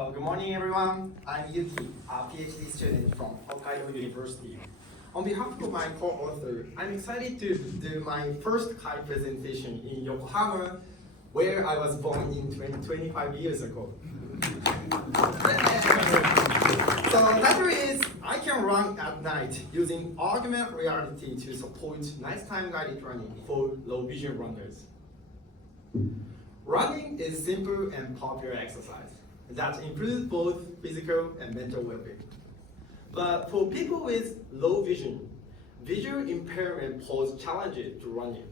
So good morning everyone, I'm Yuki, a PhD student from Hokkaido University. On behalf of my co-author, I'm excited to do my first kite presentation in Yokohama, where I was born in 25 years ago. So that is, I can run at night using augmented reality to support nighttime guided running for low vision runners. Running is simple and popular exercise that improves both physical and mental well-being. But for people with low vision, visual impairment poses challenges to running.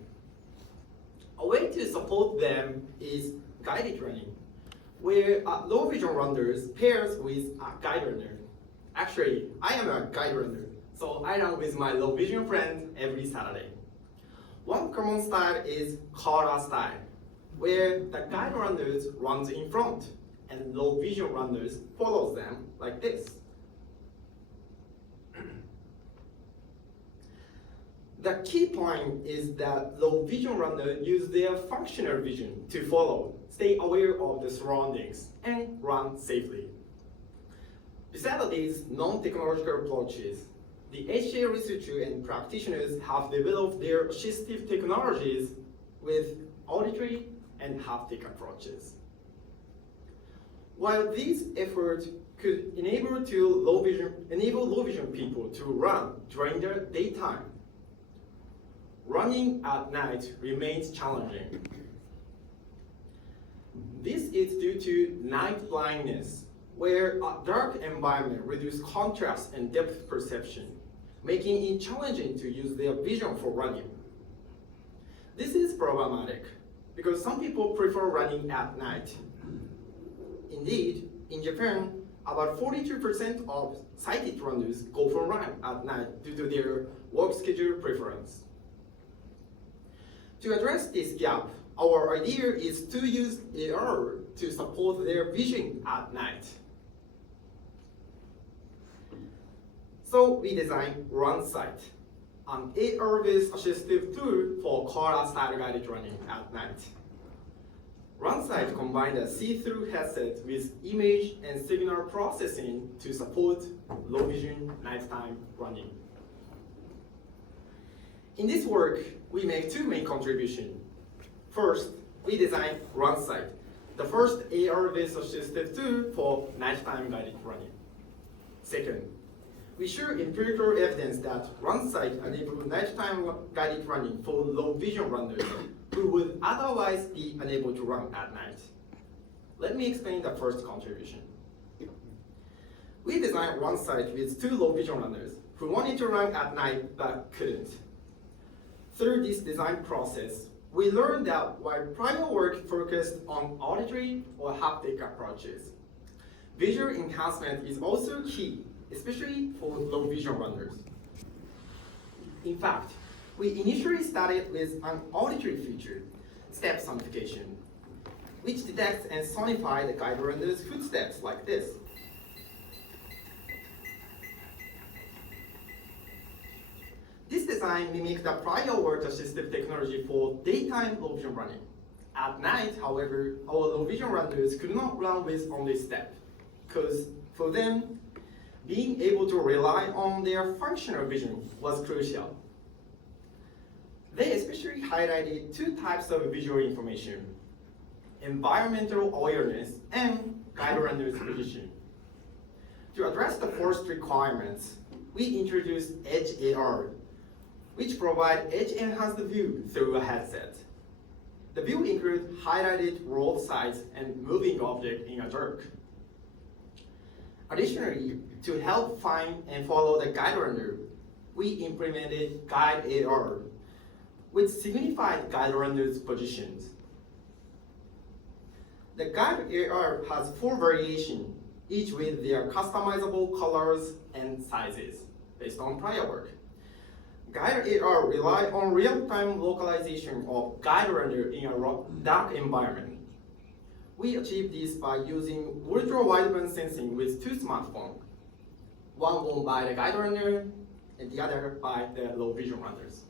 A way to support them is guided running, where low vision runners pairs with a guide runner. Actually, I am a guide runner, so I run with my low vision friend every Saturday. One common style is Hara style, where the guide runners runs in front and low vision runners follows them like this. The key point is that low vision runners use their functional vision to follow, stay aware of the surroundings, and run safely. Besides these non-technological approaches, the HA researchers and practitioners have developed their assistive technologies with auditory and haptic approaches. While these efforts could enable low vision people to run during the daytime, running at night remains challenging. This is due to night blindness, where a dark environment reduces contrast and depth perception, making it challenging to use their vision for running. This is problematic because some people prefer running at night. Indeed, in Japan, about 42% of sighted runners go for a run at night due to their work schedule preference. To address this gap, our idea is to use AR to support their vision at night. So we designed RunSight, an AR-based assistive tool for Kotaro-style guided running at night. RunSight combined a see-through headset with image and signal processing to support low vision nighttime running. In this work, we make two main contributions. First, we designed RunSight, the first AR-based assistive tool for nighttime guided running. Second, we show empirical evidence that RunSight enables nighttime guided running for low vision runners who would otherwise be unable to run at night. Let me explain the first contribution. We designed RunSight with two low vision runners who wanted to run at night but couldn't. Through this design process, we learned that while prior work focused on auditory or haptic approaches, visual enhancement is also key, especially for low vision runners. In fact, we initially started with an auditory feature, step sonification, which detects and sonifies the guide runner's footsteps like this. This design mimics the prior work assistive technology for daytime low vision running. At night, however, our low vision runners could not run with only step, because for them, being able to rely on their functional vision was crucial. They especially highlighted two types of visual information: environmental awareness and guide runner's position. To address the first requirements, we introduced Edge AR, which provides edge-enhanced view through a headset. The view includes highlighted road signs and moving objects in a dark. Additionally, to help find and follow the guide runner, we implemented Guide AR, which signified guide runner's positions. The Guide AR has 4 variations, each with their customizable colors and sizes based on prior work. Guide AR relies on real-time localization of guide runner in a dark environment. We achieved this by using ultra-wideband sensing with 2 smartphones, one owned by the guide runner and the other by the low vision runners.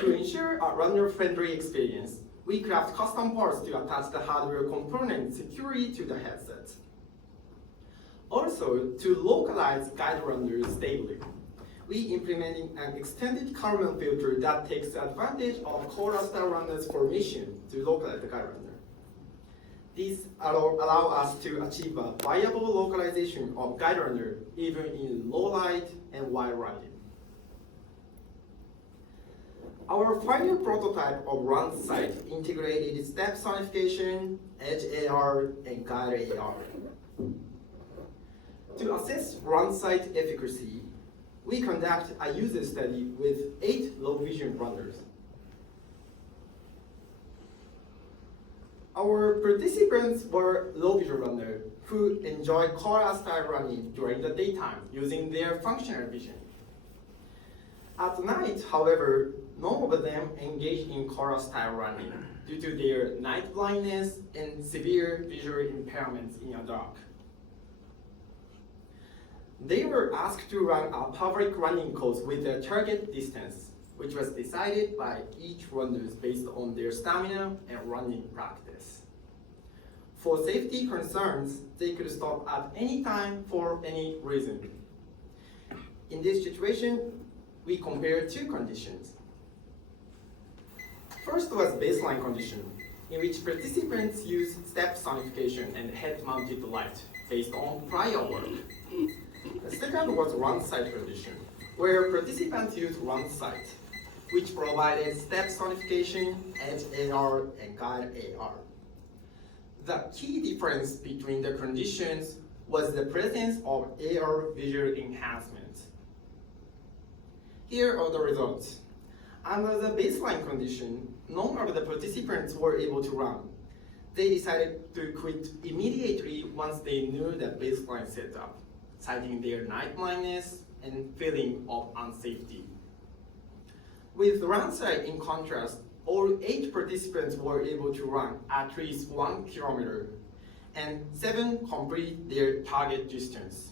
To ensure a runner-friendly experience, we craft custom parts to attach the hardware component securely to the headset. Also, to localize guide runners stably, we implemented an extended Kalman filter that takes advantage of Kotaro runners formation to localize the guide runner. These allow us to achieve a viable localization of guide runner even in low light and while riding. Our final prototype of RunSight integrated step sonification, edge AR, and guide AR. To assess RunSight efficacy, we conduct a user study with 8 low vision runners. Our participants were low vision runners who enjoy Kora style running during the daytime using their functional vision. At night, however, none of them engaged in Kora style running due to their night blindness and severe visual impairments in the dark. They were asked to run a public running course with a target distance, which was decided by each runner based on their stamina and running practice. For safety concerns, they could stop at any time for any reason. In this situation, we compared 2 conditions. First was baseline condition, in which participants used step sonification and head-mounted light based on prior work. The second was RunSight condition, where participants used RunSight, which provided step sonification, edge AR, and guide AR. The key difference between the conditions was the presence of AR visual enhancement. Here are the results. Under the baseline condition, none of the participants were able to run. They decided to quit immediately once they knew the baseline setup, citing their night blindness and feeling of unsafety. With RunSight, in contrast, all 8 participants were able to run at least 1 kilometer, and 7 complete their target distance.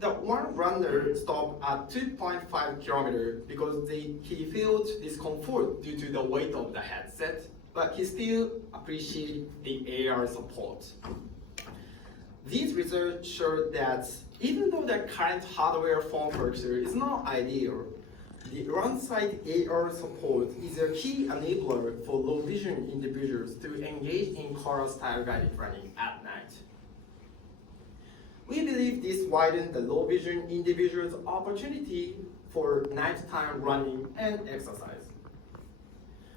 The one runner stopped at 2.5 kilometers because he felt discomfort due to the weight of the headset, but he still appreciated the AR support. These results showed that even though the current hardware form factor is not ideal, the RunSight AR support is a key enabler for low vision individuals to engage in Kora style guided running at night. We believe this widened the low vision individuals' opportunity for nighttime running and exercise.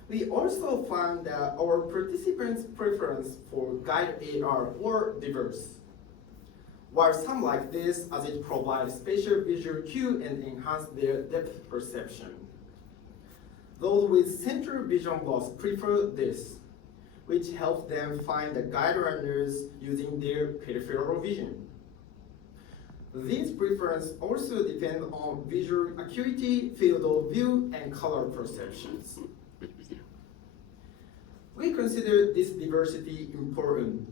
We also found that our participants' preference for guide AR were diverse. While some like this as it provides spatial visual cue and enhance their depth perception. Those with central vision loss prefer this, which helps them find the guide runners using their peripheral vision. These preferences also depend on visual acuity, field of view, and color perceptions. We consider this diversity important.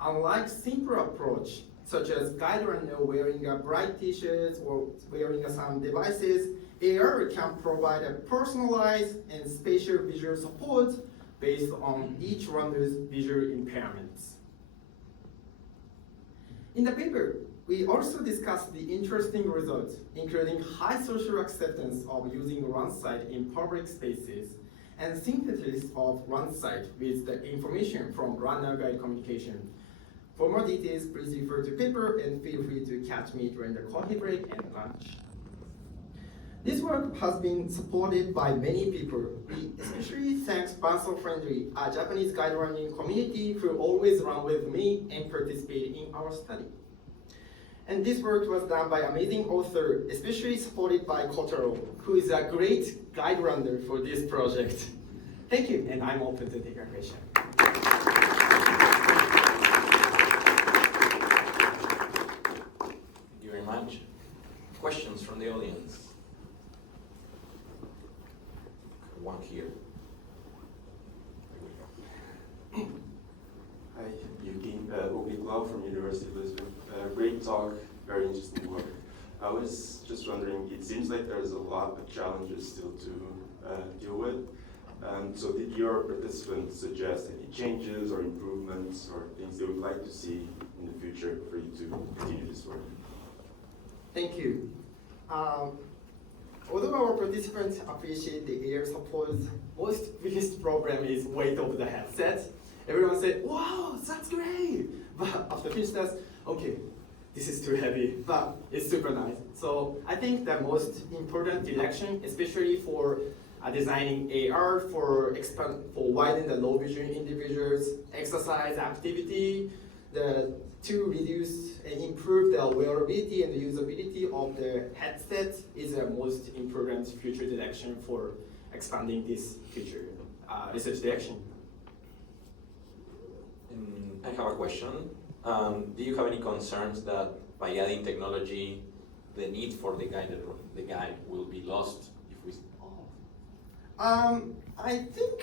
Unlike simpler approach, such as guide runner wearing a bright t-shirt or wearing some devices, AR can provide a personalized and spatial visual support based on each runner's visual impairments. In the paper, we also discussed the interesting results, including high social acceptance of using RunSight in public spaces and synthesis of RunSight with the information from runner guide communication. For more details, please refer to paper and feel free to catch me during the coffee break and lunch. This work has been supported by many people. We especially thank Banso Friendly, a Japanese guide running community who always run with me and participate in our study. And this work was done by amazing author, especially supported by Kotaro, who is a great guide runner for this project. Thank you, and I'm open to take your question. Thank you very much. Questions from the audience? One here. Hi, Yuki, from University of Lisbon. Great talk, very interesting work. I was just wondering, it seems like there's a lot of challenges still to deal with. So did your participants suggest any changes or improvements or things they would like to see in the future for you to continue this work? Thank you. Although our participants appreciate the AR support, most biggest problem is weight of the headset. Everyone said, wow, that's great! But after finish test, okay, this is too heavy, but it's super nice. So I think the most important direction, especially for designing AR for widen the low vision individuals, exercise activity, to reduce and improve the wearability and the usability of the headset is the most important future direction for expanding this future research direction. I have a question. Do you have any concerns that by adding technology, the need for the guide will be lost if we? I think,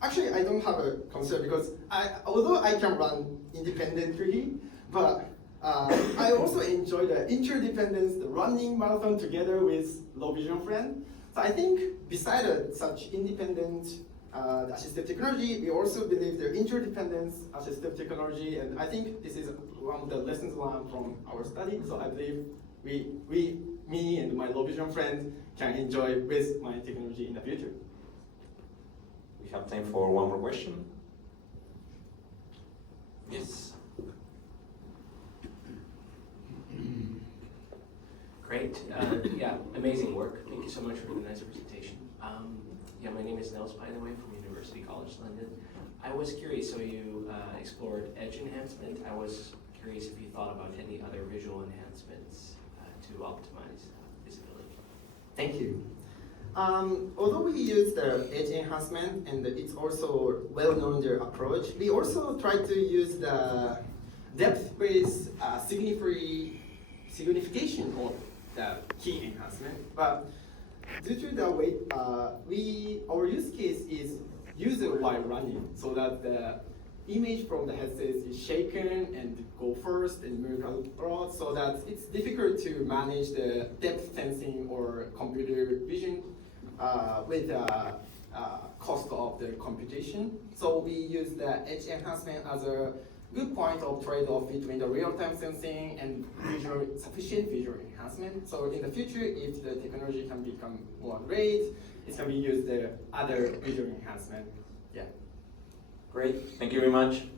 actually I don't have a concern because although I can run independently, but I also enjoy the interdependence, the running marathon together with low vision friend. So I think beside such independent assistive technology, we also believe the interdependence assistive technology, and I think this is one of the lessons learned from our study. So I believe me and my low vision friend can enjoy with my technology in the future. We have time for one more question. Yes. Great. Yeah, amazing work. Thank you so much for the nice presentation. Yeah, my name is Nels, by the way, from University College London. I was curious, so you explored edge enhancement. I was curious if you thought about any other visual enhancements to optimize visibility. Thank you. Although we use the edge enhancement and it's also well-known their approach, we also try to use the depth-based signification of the key enhancement. But due to the weight, our use case is user while running, so that the image from the headset is shaken and go first and move abroad, so that it's difficult to manage the depth sensing or computer vision with cost of the computation. So we use the edge enhancement as a good point of trade-off between the real-time sensing and sufficient visual enhancement. So in the future, if the technology can become more great, it can be used the other visual enhancement. Yeah. Great. Thank you very much.